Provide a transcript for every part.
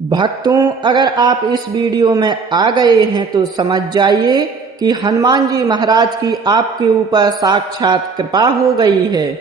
भक्तों, अगर आप इस वीडियो में आ गए हैं तो समझ जाइए कि हनुमान जी महाराज की आपके ऊपर साक्षात कृपा हो गई है।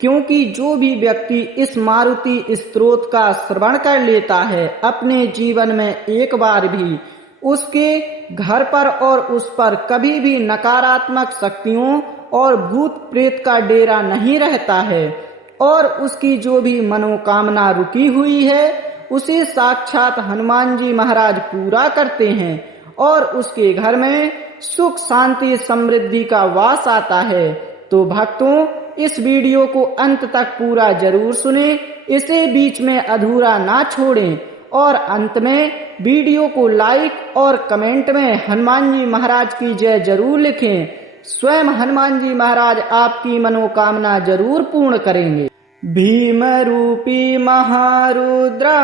क्योंकि जो भी व्यक्ति इस मारुति स्तोत्र का श्रवण कर लेता है, अपने जीवन में एक बार भी उसके घर पर और उस पर कभी भी नकारात्मक शक्तियों और भूत प्रेत का डेरा नहीं रहता है और उसकी जो भी मनोकामना रुकी हुई है उसे साक्षात हनुमान जी महाराज पूरा करते हैं और उसके घर में सुख शांति समृद्धि का वास आता है। तो भक्तों, इस वीडियो को अंत तक पूरा जरूर सुने, इसे बीच में अधूरा ना छोड़ें और अंत में वीडियो को लाइक और कमेंट में हनुमान जी महाराज की जय जरूर लिखें। स्वयं हनुमान जी महाराज आपकी मनोकामना जरूर पूर्ण करेंगे। भीम रूपी महारुद्रा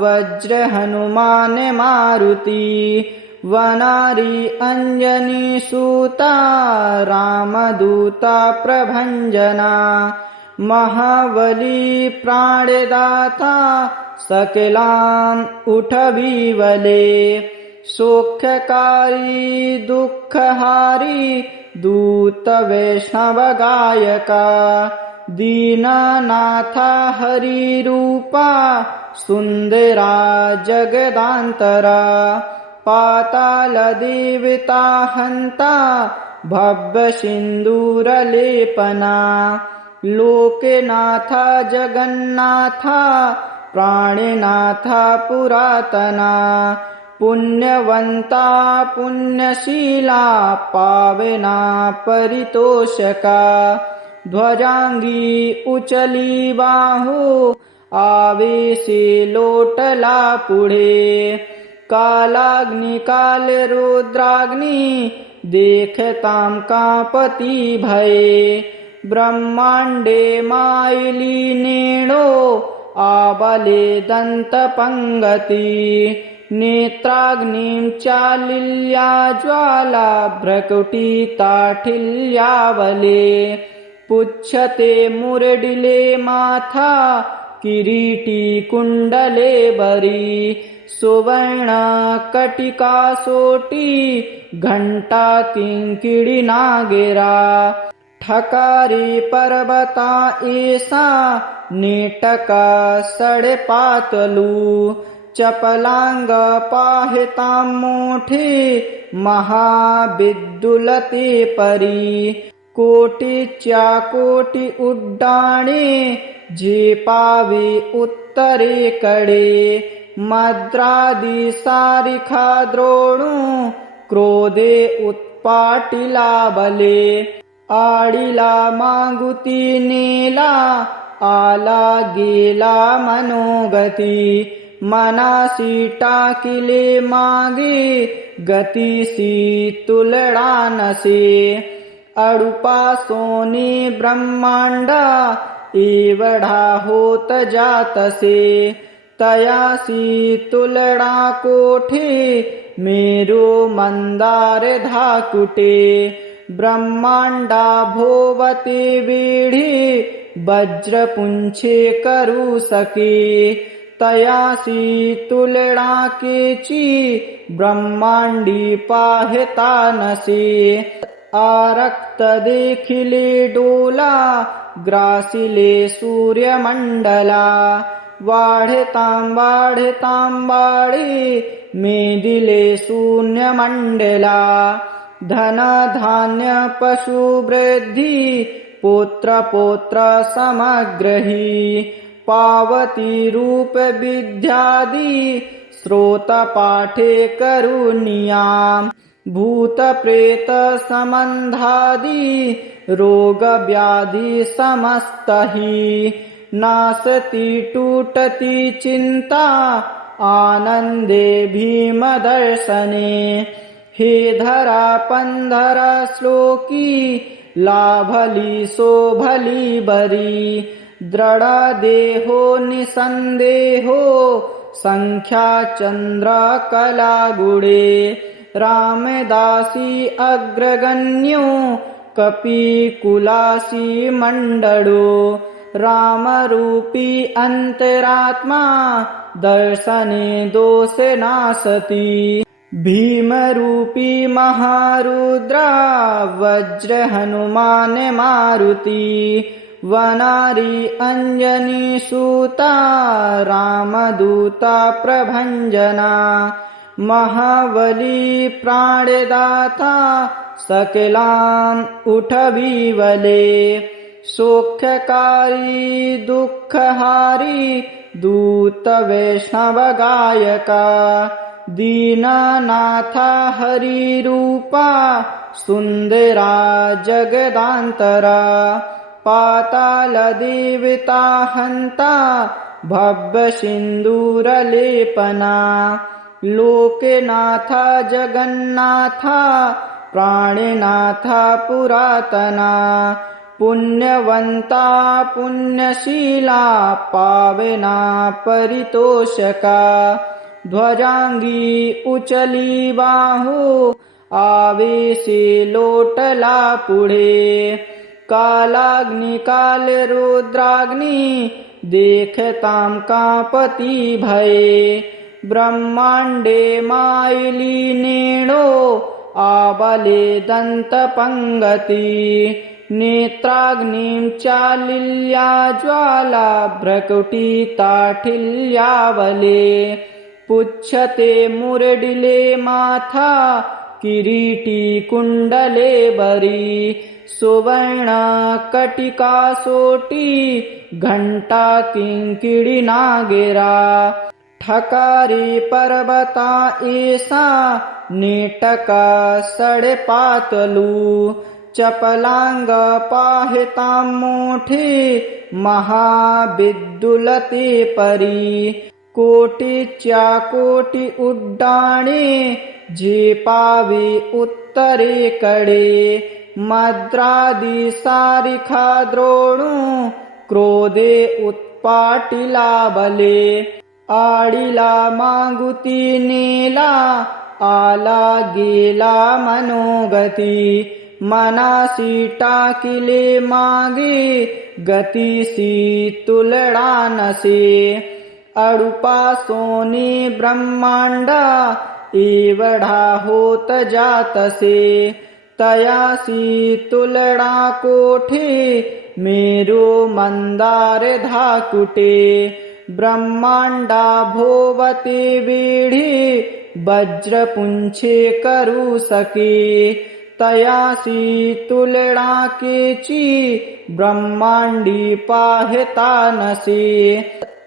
वज्र हनुमान मारुति, वनारी अंजनी सूता रामदूता प्रभंजना, महाबली प्राणदाता सकलाम उठबीवले, सौख्यकारी दुखहारी दूत वैष्णव गायका, दीनानाथा हरि रूपा सुंदरा जगदांतरा, पाताल देवता हंता भव्य सिंदूर लेपना, लोकनाथा जगन्नाथा प्राणनाथा पुरातना, पुण्यवंता पुण्यशीला पावना परितोषका, ध्वजांगी उचली बाहु आवेशे लोटला पुढे, कालाग्नि काल रुद्राग्नि देखताम कांपती भये, ब्रह्मांडे मायली नेणो आबले दंत पंगती, नेत्राग्निं चालिल्या ज्वाला भ्रकुटी ताठिल्यावले, पुच्छते मुरडिले माथा किरीटी कुंडले बरी, सुवर्ण कटिका सोटी घंटा किंकिणी नागेरा, ठकारी पर्वता ऐसा नेटका सड़े पातलू, चपलांग पाहिता मोठे महाविद्युलते परी, कोटीच्या कोटी उड्डाणे जे पावे उत्तरे कडे, मद्रादी सारिखा द्रोणू क्रोधे उत्पाटिला बले, आडिला मागुती नेला आला गेला मनोगती, मनासी टाकिले मागे गतीसी तुलडा नसे, अडुपा सोने ब्रह्मांडा एवढा होत जातसे, तयासी तुलडा कोठे मेरो मंदार धाकुटे, ब्रह्मांडा भोवते वेढे वज्रपुंछे करू सके, तयासी तुलडा केची ब्रह्मांडी पाहता नसे, आरक्त देखिले डोला ग्रासिले सूर्यमंडला, वाढतां वाढतां वाढे मेदिले शून्य मंडला, धन धान्य पशु वृद्धि पुत्र पौत्र समग्रही, पावती रूप विद्यादि श्रोत पाठे करुनिया, भूत प्रेत संबंधादि रोग व्याधि समस्तहि, नासती टूटती चिंता आनंदे भीम दर्शने, हे धरा पंधरा श्लोकी लाभली शोभली बरी, दृढ़ देहो निसंदेहो संख्या चंद्र कला गुड़े, रामदासी अग्रगण्यो कपि कुलासी मंडलो, रामरूपी अंतरात्मा दर्शने दोष नासति। भीमरूपी महारुद्रा वज्र हनुमान मारुति। वनारी अंजनी सूता रामदूता प्रभंजना। महाबली प्राणदाता सकलान उठबीवले। सौख्यकारी दुःखहारी दूत वैष्णव गायका। दीननाथा हरि रूपा सुंदरा जगदांतरा। पाताल देवता हंता भव्य सिंदूरलेपना। लोकनाथा जगन्नाथा प्राणनाथा पुरातना। पुण्यवंता पुण्यशीला पावना परितोषका। ध्वजांगी उचली बाहु आवेशे लोटला पुढे। कालाग्नि काल रुद्राग्नि देखतां कांपती भये। ब्रह्मांडे मायली नेणो आबले दंत पंगती। नेत्राग्निं चालिल्या ज्वाला भ्रकुटी ताठिल्यावले। पुच्छते मुरडिले माथा किरीटी कुंडले बरी। सुवर्ण कटिका सोटी घंटा किंकिणी नागेरा। ठकारी पर्वता ऐसा नेटका सड़े पातलू। चपलांग पाहितां मोठे महाविद्युलते परी। कोटीच्या कोटी उड्डाणे झेपावे उत्तरेकडे। मद्रादी सारिखा द्रोणू क्रोधे उत्पाटिला बले। आडिला मागुती नेला आला गेला मनोगती। मनासी टाकिले मागे गतीसी तुलडा नसे। अडुपासोने ब्रह्मांडा एवढा होत जातसे। तयासी तुलडा कोठे मेरो मंदार धाकुटे। ब्रह्मांडा भोवते वेढे वज्रपुंछे करू सके। तयासी तुलडा केची ब्रह्मांडी पाहता नसे।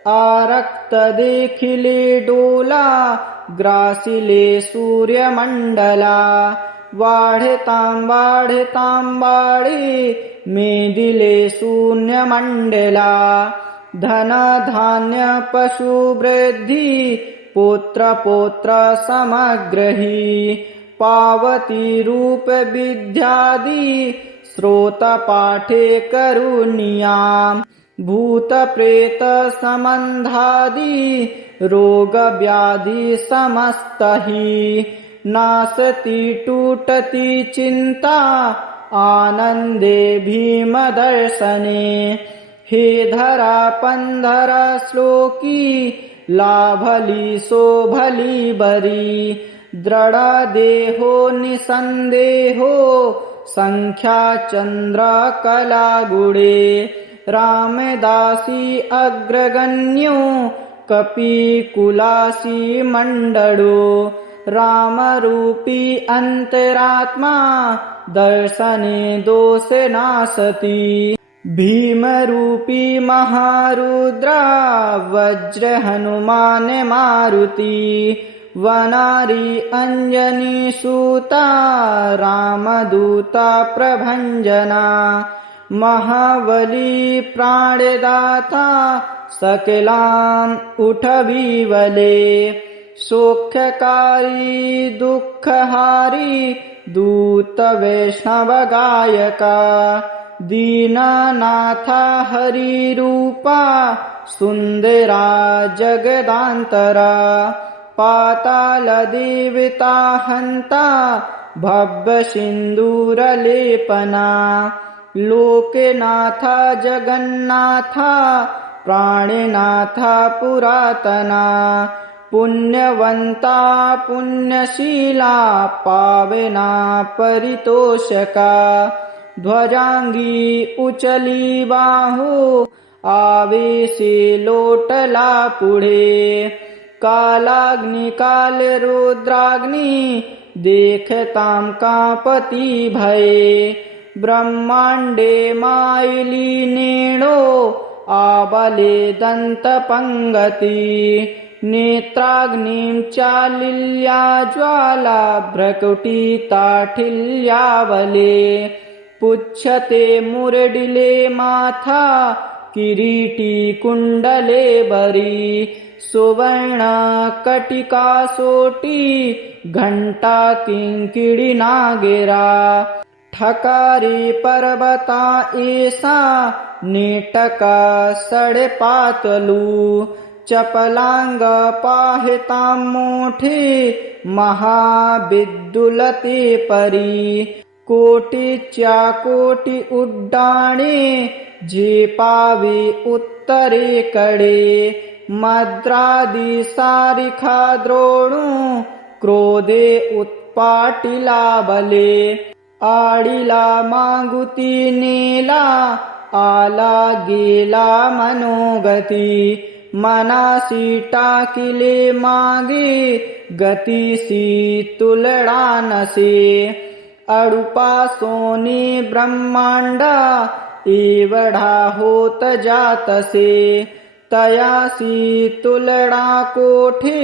आरक्त देखिले डोला ग्रासिले सूर्यमंडला। वाढतां वाढतां वाढे मेदिले शून्यमंडला। धन धान्य पशु वृद्धि पुत्र पौत्र समग्रही। पावती रूप विद्यादि स्रोत पाठे करुणिया। भूत प्रेत संबंधादि रोग व्याधि समस्तहि। नासती टूटती चिंता आनंदे भीम दर्शने। हे धरा पंधरा श्लोकी लाभली शोभली बरी। दृढ देहो निसंदेहो संख्या चंद्र कला गुडे। रामदासी अग्रगण्यो कपिकुलासी मंडळो। रामरूपी अंतरात्मा दर्शने दोष नासति। भीमरूपी महारुद्रा वज्र हनुमान मारुति। वनारी अंजनी सूता रामदूता प्रभंजना। महाबली प्राणदाता सकलान उठबीवले। सौख्यकारी दुःखहारी दूत वैष्णव गायका। दीननाथा हरि रूपा सुंदरा जगदांतरा। पाताल देवता हंता भव्य सिंदूरलेपना। लोकनाथ जगन्नाथ प्राणनाथ पुरातना पुण्यवंता पुण्यशीला पावना परितोषका ध्वजांगी उचली बाहू आवेशे लोटला पुढे कालाग्नि काल रुद्राग्नि देखतां कापती भये ब्रह्मांडे मायली नेणो आबले दंतपंगती नेत्राग्निं चालिल्या ज्वाला भ्रकुटी ताठिल्यावले पुच्छते मुरडिले माथा किरीटी कुंडले बरी सुवर्ण कटिका सोटी घंटा किंकिणी नागेरा ठकारी पर्वता ऐसा नेटका सड़े पातलू चपलांग पाहिता मोठे महाविद्युलते परी कोटीच्या कोटी उड्डाणे झेपावे उत्तरेकडे मद्रादी सारिखा द्रोणू क्रोधे उत्पाटिला बले आडीला मागुती नेला आला गेला मनोगती मनासी टाकिले मागे गतीसी तुलडा नसे अडुपा सोने ब्रह्मांडा एवढा होत जातसे तयासी तुलडा कोठे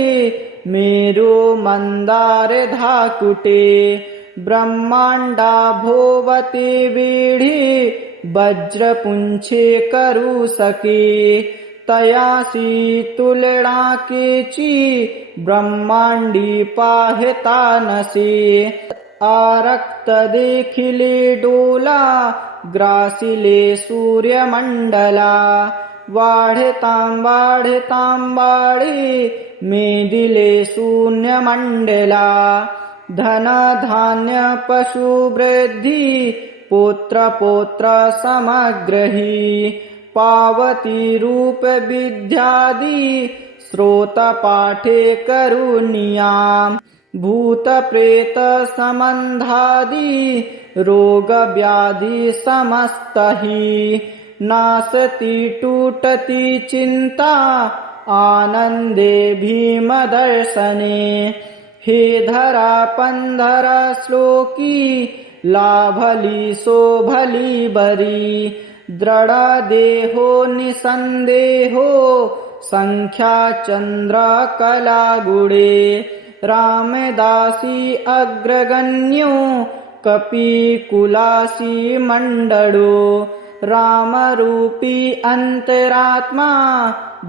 मेरो मंदार धाकुटे ब्रह्मांडा भोवते वेढे वज्रपुंछे करू सके तयासी तुलडा केची ब्रह्मांडी पाहता नसे आरक्त देखिले डोला ग्रासिले सूर्यमंडला वाढतां वाढतां वाढे मेदिले शून्यमंडला धन धान्य पशु वृद्धि पुत्र पौत्र समग्रही पावती रूप विद्यादि स्रोत पाठे करुनिया भूत प्रेत संबंधादि रोग व्याधि समस्तहि नासती टूटती चिंता आनंदे भीम दर्शने हे धरा पंधरा श्लोकी लाभली शोभली बरी दृढ देहो निसंदेहो संख्या चंद्र कला गुडे रामदासी अग्रगण्यो कपिकुलासी मंडळो रामरूपी अंतरात्मा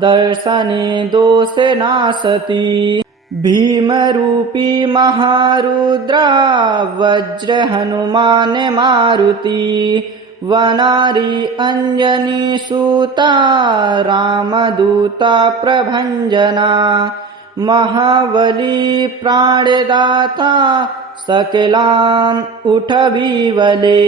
दर्शने दोषे नासती भीमरूपी महारुद्रा वज्र हनुमान मारुती वनारी अंजनी सूता रामदूता प्रभंजना महाबली प्राणदाता सकलां उठविवले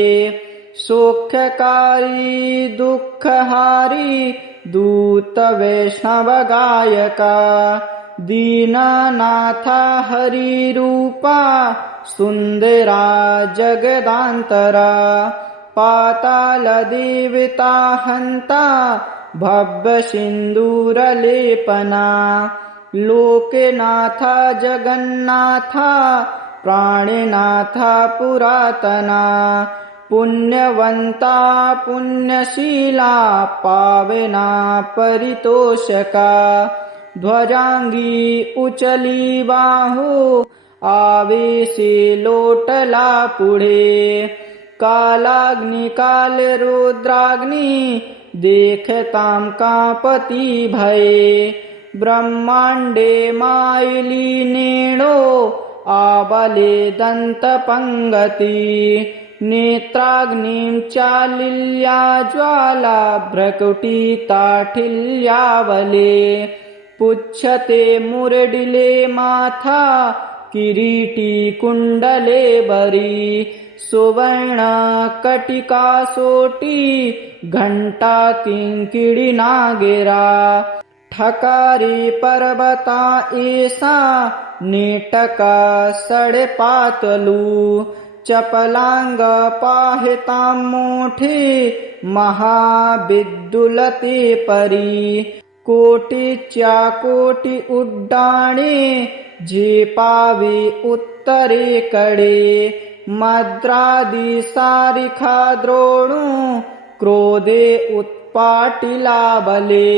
सौख्यकारी दुःखहारी दूत वैष्णव गायका दीननाथा हरिरूपा सुंदरा जगदांतरा पाताल देवता हंता भव्य सिंदूरलेपना लोकनाथ जगन्नाथ प्राणनाथ पुरातना पुण्यवंता पुण्यशीला पावना परितोषका ध्वजांगी उचली बाहू आवेशे लोटला पुढे कालाग्नि काल रुद्राग्नि देखतां कापती भये ब्रह्मांडे मायली नेणो आबले दंतपंगती नेत्राग्निं चालिल्या ज्वाला भ्रकुटी ताठिल्यावले पुच्छते मुरडिले माथा किरीटी कुंडले बरी सुवर्ण कटिका सोटी घंटा किंकिणी नागेरा ठकारी पर्वता ऐसा नेटका सड़े पातलू चपलांग पाहिता मोठे महाविद्युलते परी कोटीच्या कोटी उड्डाणे झेपावे उत्तरेकडे मद्रादी सारिखा द्रोणू क्रोधे उत्पाटिला बले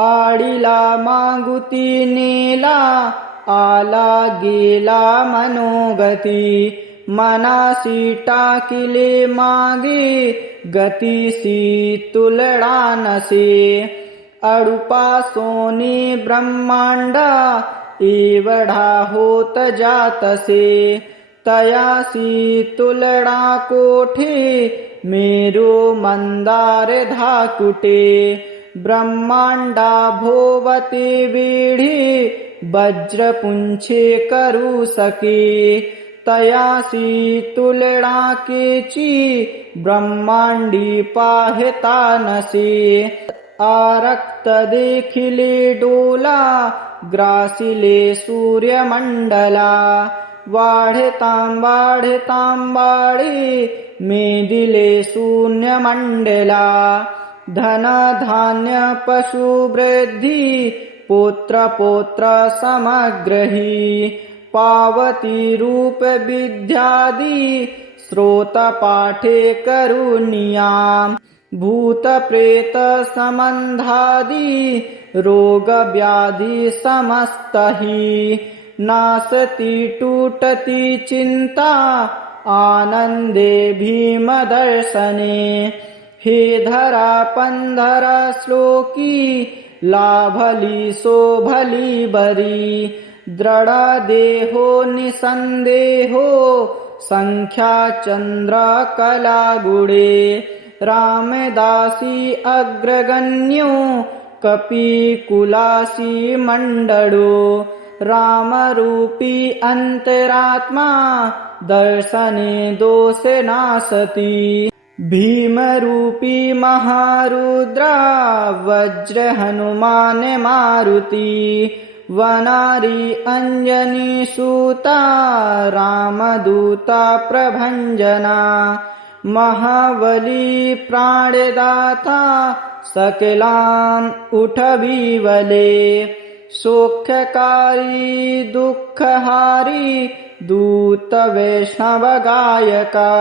आडीला मागुती नेला आला गेला मनोगती मनासी टाकिले मागे गतीसी तुलडा नसे अडुपा सोने ब्रह्मांडा एवढा होत जातसे तयासी तुलडा कोठे मेरो मंदार धाकुटे ब्रह्मांडा भोवते वेढे वज्रपुंछे करू सके तयासी तुलडा केची ब्रह्मांडी पाहता नसे आरक्त देखिले डोला ग्रासिले सूर्यमंडला वाढतां वाढे मेदिले शून्यमंडला धन धान्य पशु वृद्धि पुत्र पौत्र समग्रही पावती रूप विद्यादि स्रोत पाठे करुनिया भूत प्रेत संबंधादि रोग व्याधि समस्तहि नासती टूटती चिंता आनंदे भीम दर्शने हे धरा पंधरा श्लोकी लाभली शोभली बरी दृढ देहो निसंदेहो संख्या चंद्र कला गुडे रामदासी अग्रगण्यो कपि कुलासी मंडळो रामरूपी अंतरात्मा दर्शने दोषे नासती भीमरूपी महारुद्रा वज्र हनुमान मारुती वनारी अंजनी सूता रामदूता प्रभंजना महाबली प्राणदाता सकलां उठविवले सौख्यकारी दुःखहारी दूत वैष्णव गायका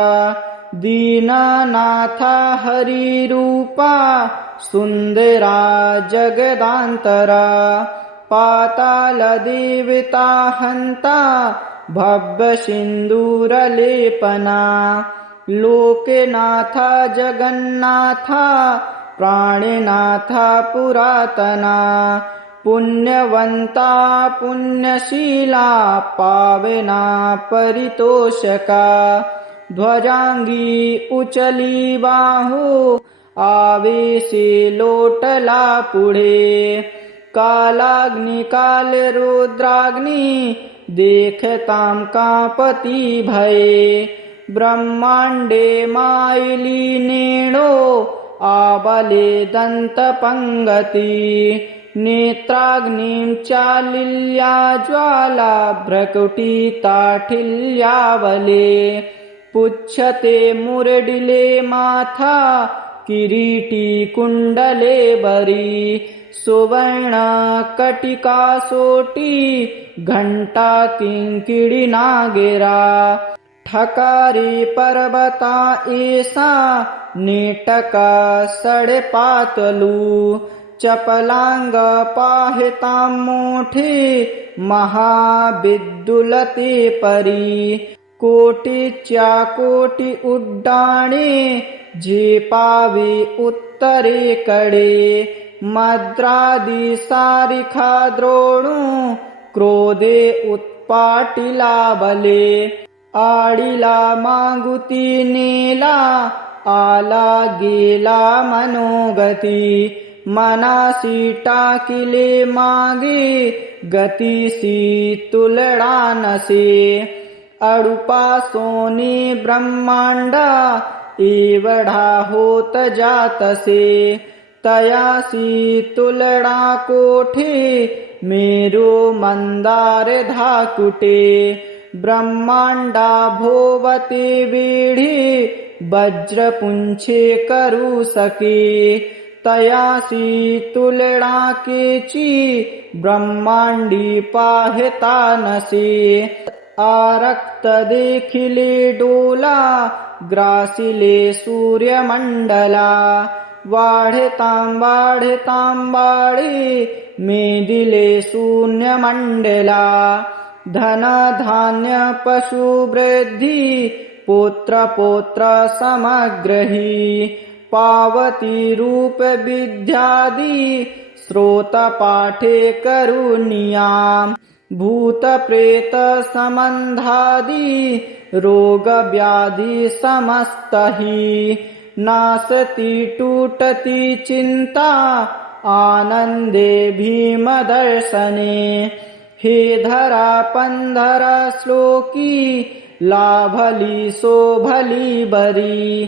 दीननाथा हरिरूपा सुंदरा जगदांतरा पाताल देवता हंता भव्य सिंदूरलेपना लोकनाथा जगन्नाथा प्राणनाथा पुरातना पुण्यवंता पुण्यशीला पावना परितोषका ध्वजांगी उचली बाहू आवेशे लोटला पुढे कालाग्नि काल रुद्राग्नि देखतां कापती भये ब्रह्मांडे मायली नेणो आबले दंत पंगती नेत्राग्निं चालिल्या ज्वाला भ्रकुटी ताठिल्यावले पुच्छते मुरडिले माथा किरीटी कुंडले बरी सुवर्ण कटिका सोटी घंटा किंकिणी नागेरा ठकारी पर्वता ऐसा नेटका सड़े पातलू चपलांग पाहिता मोठे महाविद्युलते परी कोटीच्या कोटी उड्डाणे झेपावे उत्तरेकडे मद्रादी सारिखा द्रोणू क्रोधे उत्पाटिला बले आडीला मागुती नेला आला गेला मनोगती मनासी टाकिले मागे गतीसी तुलडा नसे अड़ुपा सोने ब्रह्मांडा एवढा होत जातसे तयासी तुलडा कोठे मेरो मंदार धाकुटे ब्रह्मांडा भोवते वेढे वज्रपुंछे करू सके तयासी तुलडा केची ब्रह्मांडी पाहता नसे आरक्त देखिले डोला ग्रासिले सूर्यमंडला वाढतां वाढे मेदिले शून्यमंडला धन धान्य पशु वृद्धि पुत्र पौत्र समग्रही पावती रूप विद्यादि श्रोत पाठे करुणिया भूत प्रेत संबंधादि रोग व्याधि समस्तहि नासति टूटति चिंता आनंदे भीम दर्शने हे धरा पंधरा श्लोकी लाभली शोभली बरी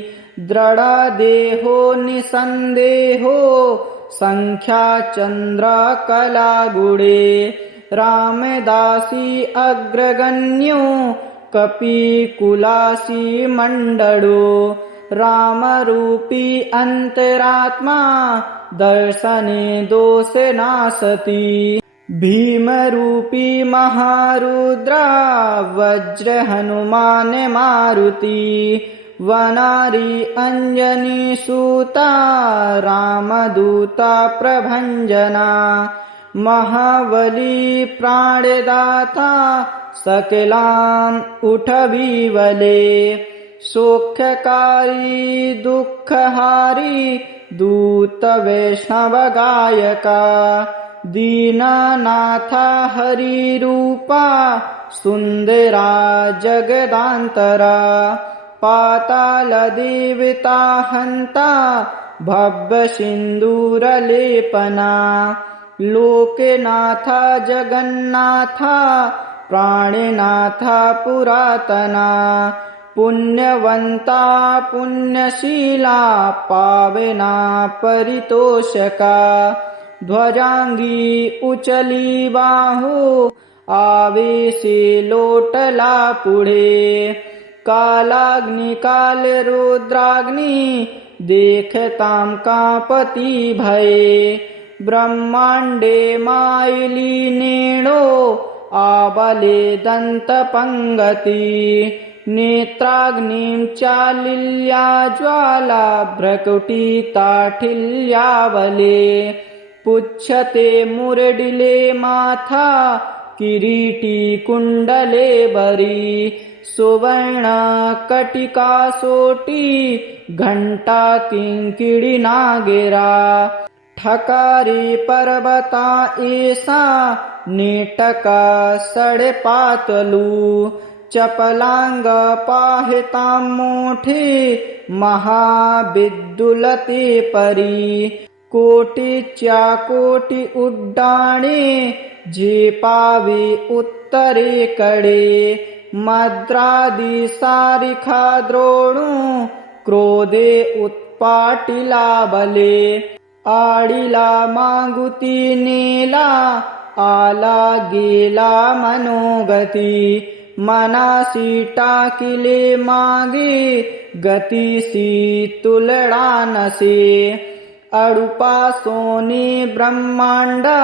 दृढ़ देहो निसंदेहो संख्या चंद्र कला गुड़े रामदासी अग्रगण्यो कपि कुलासी मंडलो राम रूपी अंतरात्मा दर्शने दोष नासती भीम रूपी महारुद्रा वज्र हनुमान मारुति वनारी अंजनी सूता रामदूता प्रभंजना महाबली प्राणदाता सकलाम उठबीवले सुखकारी दुखहारी दूत वैष्णव गायका दीनानाथा हरि रूपा सुंदरा जगदांतरा पाताल देवता हंता भव्य सिंदूर लेपना लोकनाथा जगन्नाथा प्राणनाथा पुरातना पुण्यवंता पुण्यशीला पावना परितोषका ध्वजांगी उचली बाहू आवेशे लोटला पुढे कालाग्नि काल रुद्राग्नि देखतां कापती भये ब्रह्मांडे मायली नेणो आबले दंत पंगती नेत्राग्निं चालिल्या ज्वाला भ्रकुटी ताठिल्यावले पुच्छते मुरडिले माथा किरीटी कुंडले बरी सुवर्ण कटिका सोटी घंटा किंकिड़ी नागेरा ठकारी पर्वता ऐसा नेटका सड़े पातलू चपलांग पाहिता मोठे महाविद्युलते परी कोटीच्या कोटी उड्डाणे झेपावे उत्तरेकडे मद्रादी सारिखा द्रोणू क्रोधे उत्पाटिला बले आडिला मागुती नेला आला गेला मनोगती मनासी टाकिले मागे गतीसी तुलडा नसे अड़ुपा सोने ब्रह्मांडा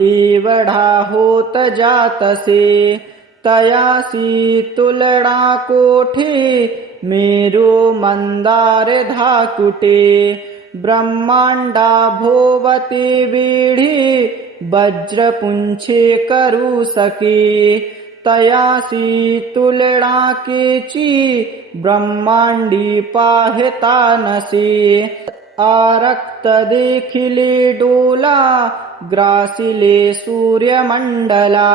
एवढा होत जातसे तयासी तुलडा कोठे मेरो मंदार धाकुटे ब्रह्मांडा भोवते वेढे वज्रपुंछे करू सके तयासी तुलडा केची ब्रह्मांडी पाहता नसे आरक्त देखिले डोला ग्रासिले सूर्यमंडला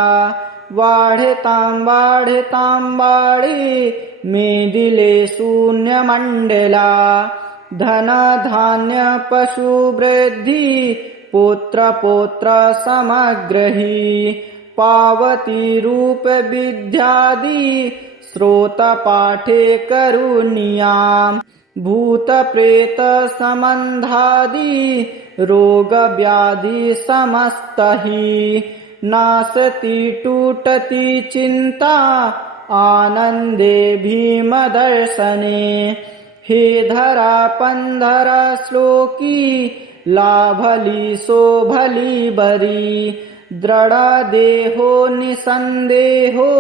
वाढतां वाढे मेदिले शून्यमंडला धन धान्य पशु वृद्धि पुत्र पौत्र समग्रही पावती रूप विद्यादि श्रोतपाठे करुणीयाम् भूत प्रेत सम्बन्धादि रोग व्याधि समस्त ही नासति टूटति चिंता आनंदे भीम दर्शने हे धरा पंधरा श्लोकी लाभली शोभली बरी दृढ़ देहो निसंदेहो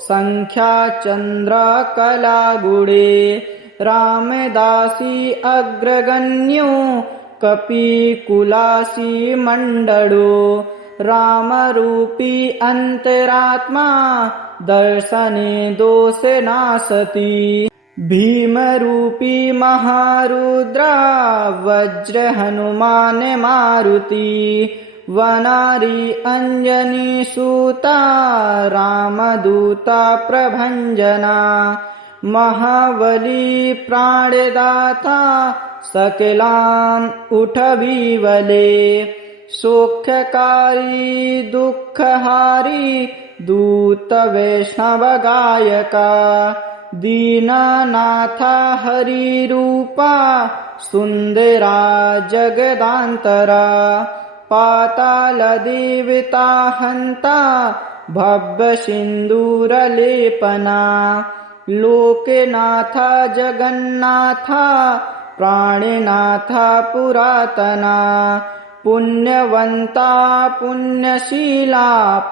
संख्या चंद्र कला गुणे रामदासी अग्रगण्यो कपि कुलासी मंडलो राम रूपी अंतरात्मा दर्शने दोष नासति भीम रूपी महारुद्रा वज्र हनुमान मारुति वनारी अंजनी सूता रामदूता प्रभंजना महाबली प्राणदाता सकलाम उठबीवले सुखकारी दुखहारी दूत वैष्णव गायका दीनानाथा हरि रूपा सुंदरा जगदांतरा पाताल देवता हंता भव्य सिंदूर लेपना लोकनाथा जगन्नाथा प्राणनाथा पुरातना पुण्यवंता पुण्यशीला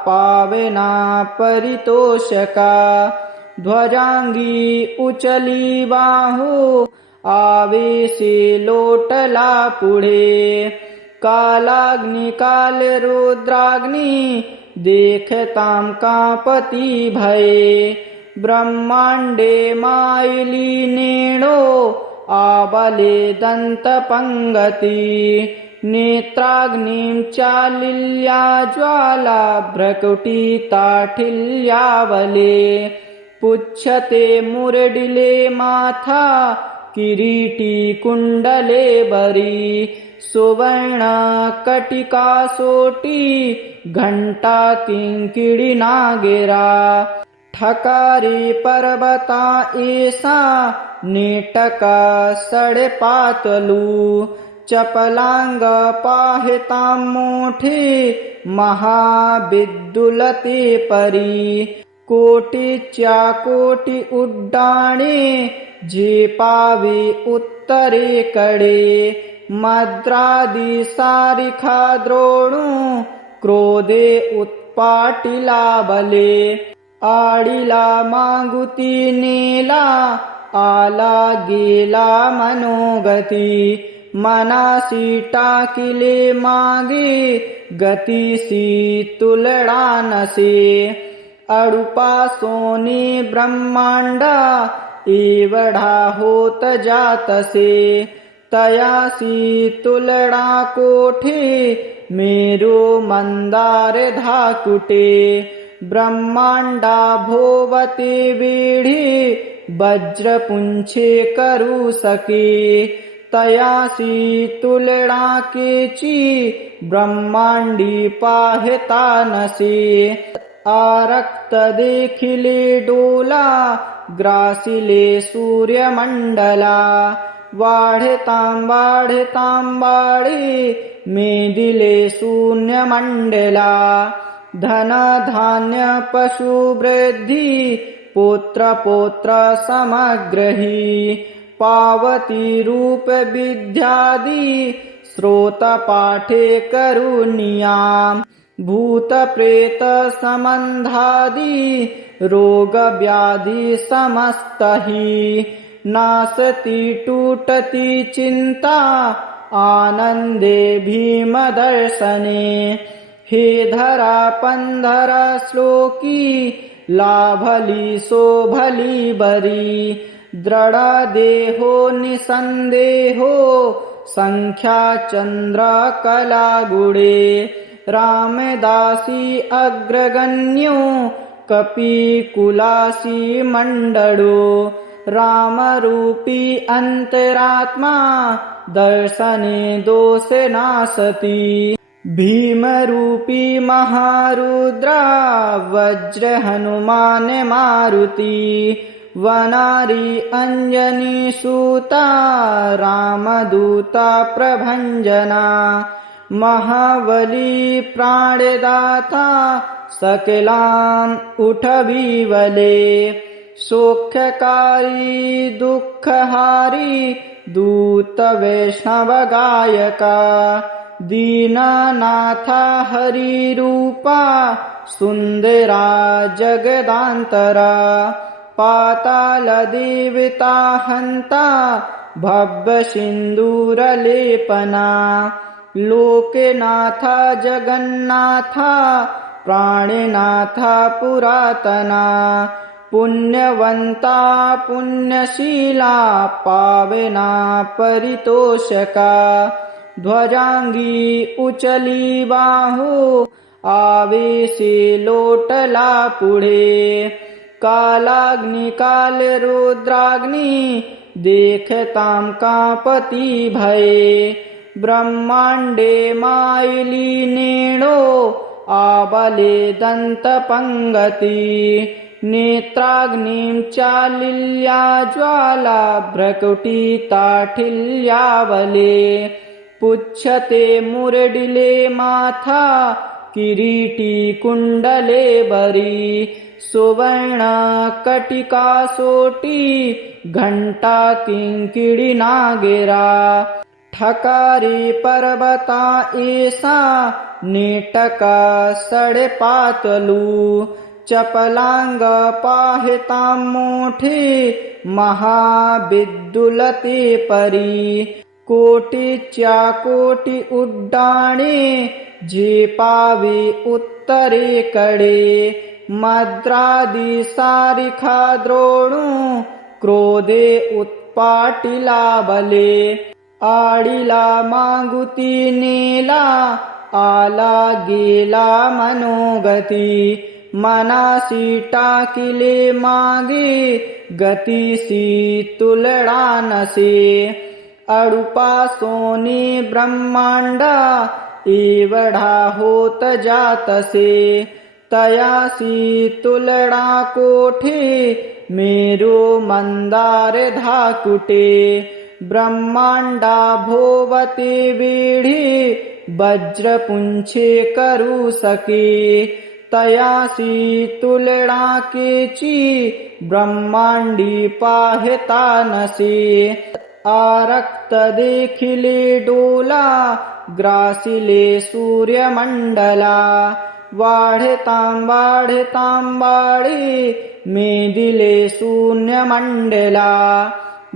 पावना परितोषका ध्वजांगी उचली बाहु आवेशे लोटला पुढे कालाग्नि काल रुद्राग्नि देखताम कापती भये ब्रह्मांडे मायली नेणो आबले दंत पंगती नेत्राग्निं चालिल्या ज्वाला भ्रकुटी ताठिल्यावले पुच्छते मुरडिले माथा किरीटी कुंडले बरी सुवर्ण कटिका सोटी घंटा किंकिड़ी नागेरा ठकारी पर्वता ऐसा नेटका सड़े पातलू चपलांग पाहिता मोठे महाविद्युलते परी कोटीच्या कोटी उड्डाणे झेपावे उत्तरे कडे मद्रादी सारिखा द्रोणू क्रोधे उत्पाटिला बले आडिला मागुती नेला आला गेला मनोगती मनासी टाकिले मागे गतीसी तुलडानसे अडुपा सोने ब्रह्मांडा एवढा होत जातसे तयासी तुलडा कोठे मेरो मंदार धाकुटे ब्रह्मांडा भोवते वेढे वज्रपुंछे करू सके तयासी तुलडा केची ब्रह्मांडी पाहता नसे आरक्त देखिले डोला ग्रासिले सूर्यमंडला वाढतां वाढे मेदिले शून्यमंडला धन धान्य पशु वृद्धि पुत्र पौत्र समग्रही पावती रूप विद्यादि श्रोत पाठे करुणीयाम् भूत प्रेत सम्बन्धादि रोग व्याधि समस्त ही नासति टूटति चिंता आनंदे भीम दर्शने हे धरा पंधरा श्लोकी लाभली शोभली बरी दृढ़ देहो निसंदेहो संख्या चंद्र कला गुणे रामदासी अग्रगण्यो कपि कुलासी मंडलो राम रूपी अंतरात्मा दर्शने दोष नासति भीमरूपी महारुद्रा वज्र हनुमान मारुति वनारी अंजनी सूता रामदूता प्रभंजना महाबली प्राणदाता सकलाम उठबीवले सौख्यकारी दुःखहारी दूत वैष्णव गायका दीनानाथा हरि रूपा सुंदरा जगदांतरा पाताल देवता हंता भव्य सिंदूरलेपना लोकनाथा जगन्नाथा प्राणनाथा पुरातना पुण्यवंता पुण्यशीला पावना परितोषका ध्वजांगी उचली बाहू आवेशे लोटला पुढे कालाग्नि काल रुद्राग्नि देखताम कांपती भये ब्रह्मांडे मायली नेणो आबले दंत पंगती नेत्राग्निं चालिल्या ज्वाला भ्रकुटी ताठिल्यावले पुच्छते मुरडिले माथा किरीटी कुंडले बरी सुवर्ण कटिका सोटी घंटा किंकिड़ी नागेरा ठकारी पर्वता ऐसा नेटका सड़े पातलू चपलांग पाहिता मोठे महाविद्युलते परी कोटीच्या कोटी उड्डाणे झेपावे उत्तरेकडे मद्रादी सारिखा द्रोणू क्रोधे उत्पाटिला बले आडीला मागुती नेला आला गेला मनोगती मनासी टाकिले मागे गतीसी तुलडानसे अडुपा सोने ब्रह्मांडा एवढा होत जातसे तयासी तुलडा कोठे मेरो मंदार धाकुटे ब्रह्मांडा भोवते वेढे वज्रपुंछे करू सके तयासी तुलडा केची ब्रह्मांडी पाहता नसे आरक्त देखिले डोला ग्रासिले सूर्यमंडला वाढतां वाढे मेदिले शून्यमंडला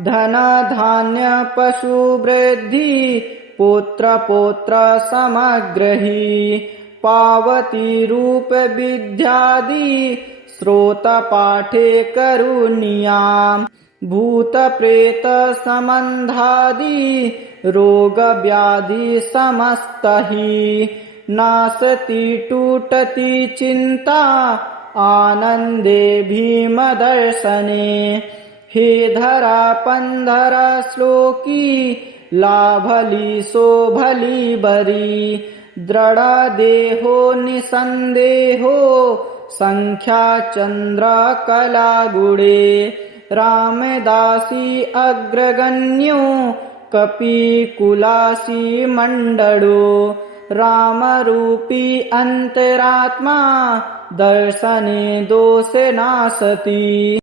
धन धान्य पशु वृद्धि पुत्र पौत्र समग्रही पावती रूप विद्यादि स्रोत पाठे करुणियाम भूत प्रेत संबंधादि रोग व्याधि समस्त ही नासती टूटती चिंता आनंदे भीम दर्शने हे धरा पंधरा श्लोकी लाभली शोभली बरी दृढ देहो निसंदेहो संख्या चंद्र कलागुडे रामदासी अग्रगण्यो कपिकुलासी मंडळो रामरूपी अंतरात्मा दर्शने दोष नासती।